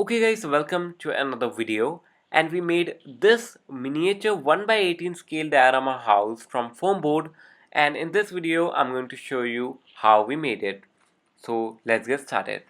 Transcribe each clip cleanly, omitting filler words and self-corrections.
Okay guys, welcome to another video, and we made this miniature 1 by 18 scale diorama house from foam board, and in this video I'm going to show you how we made it. So let's get started.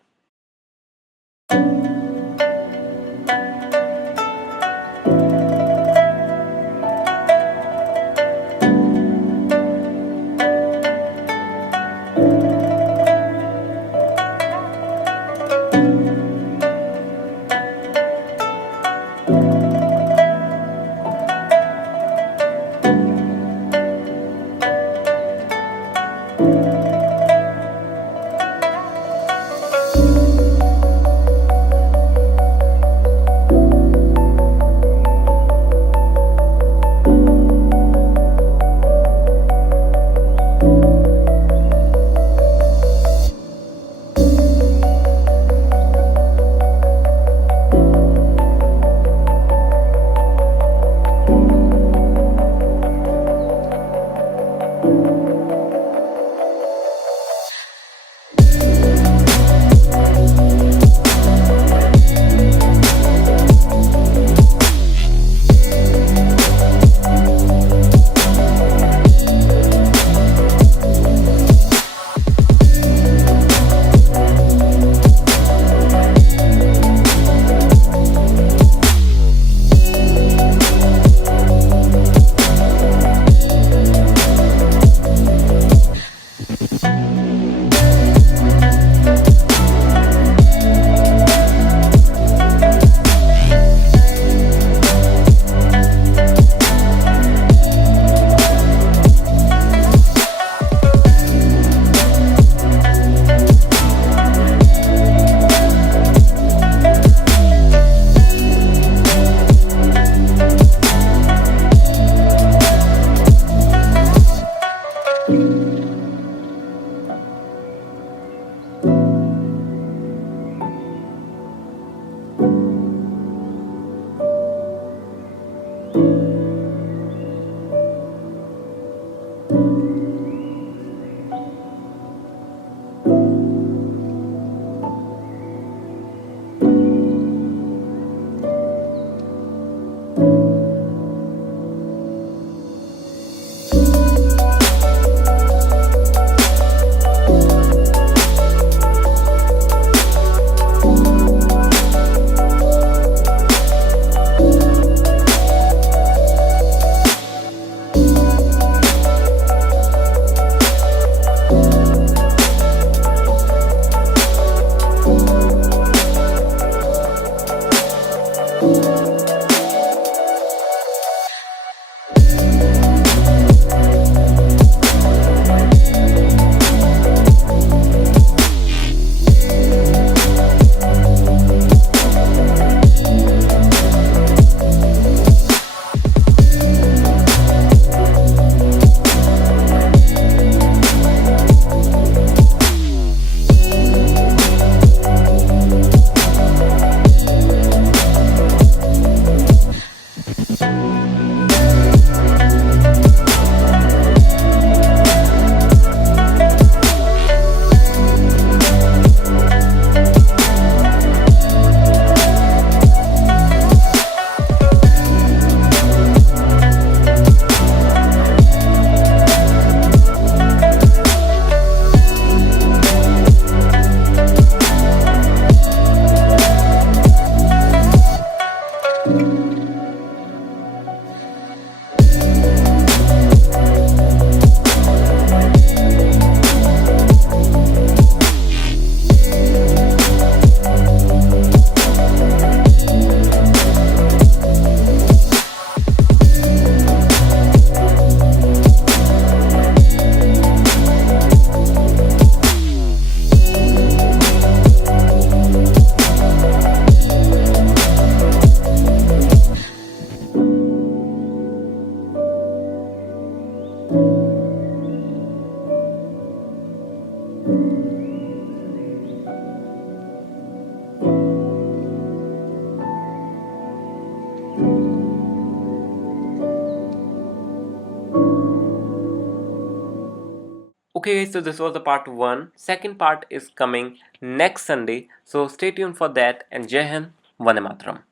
Okay guys, so this was the part 1. Second part is coming next Sunday, so stay tuned for that, and Jai Hind. Vande Mataram.